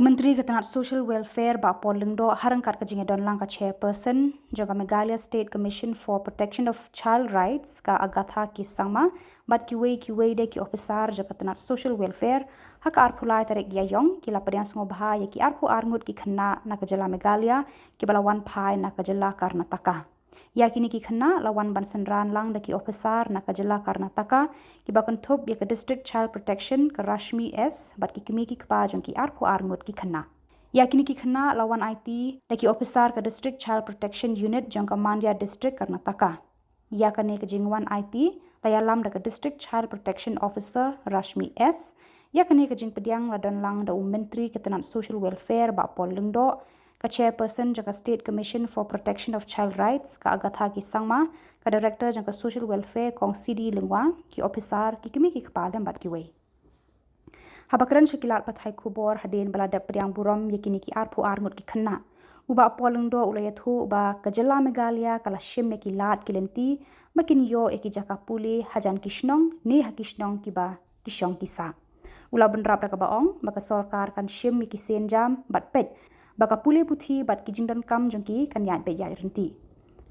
Menteri Ketenat Social Welfare Ba Polingdo harangkat kajinge don lang ka chairperson jaga Meghalaya State Commission for Protection of Child Rights ka Agatha ki sangma bat kiwe de ki officer jaga Ketenat Social Welfare haka arpulai tarik yayong ki lapadiang sngobha ya ki arpu arngut ki khana na kajala Meghalaya ki balawan phai na kajala Karnataka. Yakini ki khana lawan bansenran lang daki officer na kajala Karnataka ki bakon thop ya ka District Child Protection ka Rashmi S bat ki kimi ki kpa jong ki arphu arngut ki khana. Yakini ki khana lawan IT daki officer ka District Child Protection Unit jong ka Mandya District Karnataka. Yakane ka jingwan IT layalam daka District Child Protection Officer Rashmi S. Yakane ka jing pediang ladon lang da Menteri Ketenat Social Welfare Ba Polingdo ka chairperson jaka State Commission for Protection of Child Rights ka Agatha ki sangma ka director jaka Social Welfare kong CD Lingwa ki officer ki kimi ki kepala bat ki wei habakran shakilat pathai khubor hadin balada pediang buram yakini ki arpu armut ki khanna uba polungdo ulayathu uba kajala Meghalaya kala shim ki lat kilenti makin yo eki jaka puli hajan kishnong ne hakishnong ki ba kishong kisa ula benrap da ka baong baka sarkar kan shim ki senjam bat pej baka pule puthi bat ki jingdan kam jongki kan yat be yat renti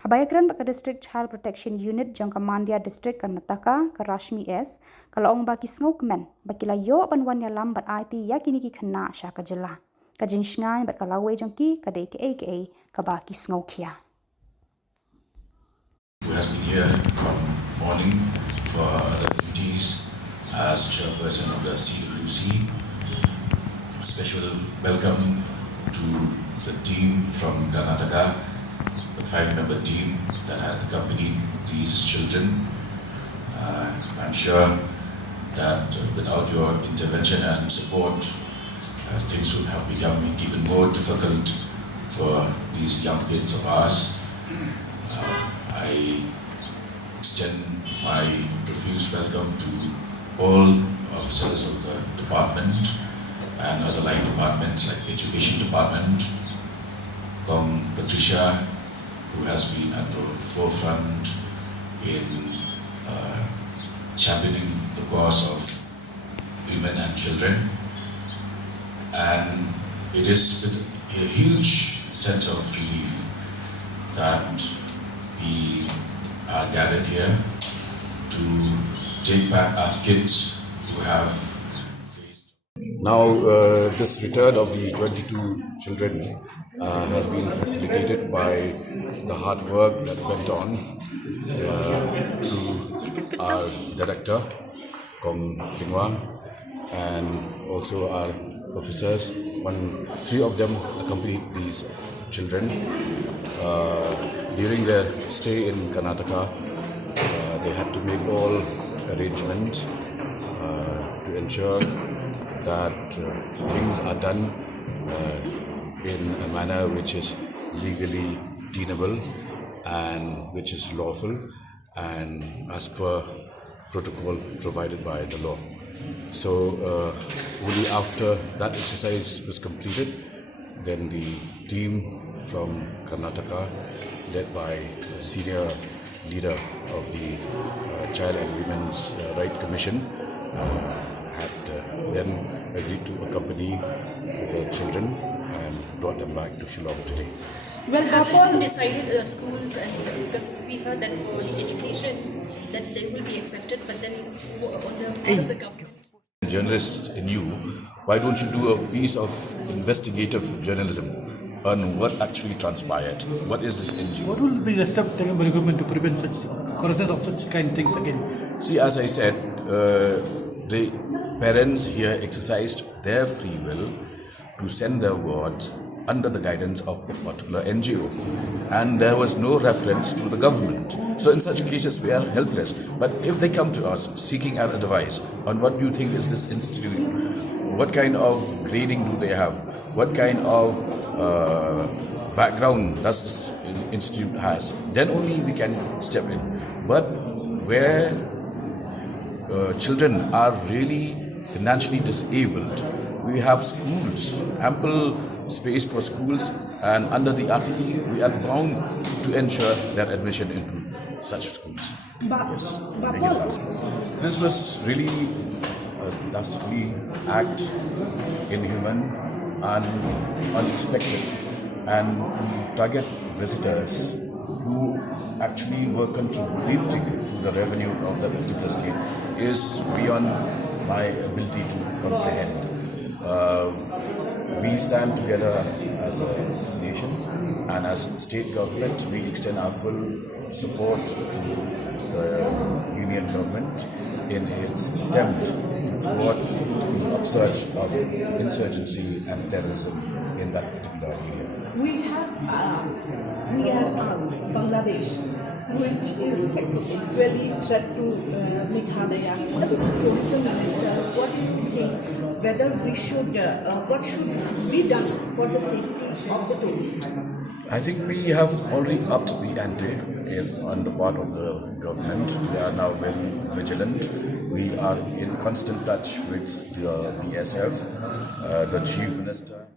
habayakran baka District Child Protection Unit jong ka Mandya District Karnataka ka Rashmi S kala ong baki snok men bakila yo banwan ya lam bat IT yakini ki khana sha ka jala ka jing shngai bat kala we jongki ka de ke aka ka baki snok khia who has been here from morning for the duties as chairperson of the CWC. A special welcome to the team from Karnataka, the 5-member team that had accompanied these children. I'm sure that without your intervention and support, things would have become even more difficult for these young kids of ours. I extend my profuse welcome to all officers of the department and other line departments like the Education Department, Patricia, who has been at the forefront in championing the cause of women and children. And it is with a huge sense of relief that we are gathered here to take back our kids who have Now, this return of the 22 children has been facilitated by the hard work that went on through our director, Kong Lingwa, and also our officers. 3 of them accompanied these children. During their stay in Karnataka, they had to make all arrangements to ensure that things are done in a manner which is legally tenable and which is lawful and as per protocol provided by the law. So only after that exercise was completed, then the team from Karnataka, led by the senior leader of the Child and Women's Rights Commission, had then agreed to accompany the children and brought them back to Shillong today. Well, has it been decided schools, and because we heard that for the education that they will be accepted, but then on the part of the government. Journalists in you, why don't you do a piece of investigative journalism on what actually transpired? What is this NGO? What will be the step taken by the government to prevent such occurrence of such kind of things again? See, as I said, the parents here exercised their free will to send their wards under the guidance of a particular NGO, and there was no reference to the government. So in such cases we are helpless. But if they come to us seeking our advice on what do you think is this institute, what kind of grading do they have, what kind of background does this institute has, then only we can step in. But where children are really financially disabled, we have schools, ample space for schools, and under the RTE we are bound to ensure their admission into such schools. This was really a dastardly act, inhuman, unexpected, and to target visitors who actually were contributing to the revenue of the particular state is beyond my ability to comprehend. We stand together as a nation, and as state government, we extend our full support to the union government in its attempt to thwart the upsurge of insurgency and terrorism in that particular area. We have near us Bangladesh, which is actually threat to Meghalaya. As a tourism minister, what do you think? Whether we should, what should be done for the safety of the tourists? I think we have already upped the ante on the part of the government. We are now very vigilant. We are in constant touch with the BSF, the Chief Minister.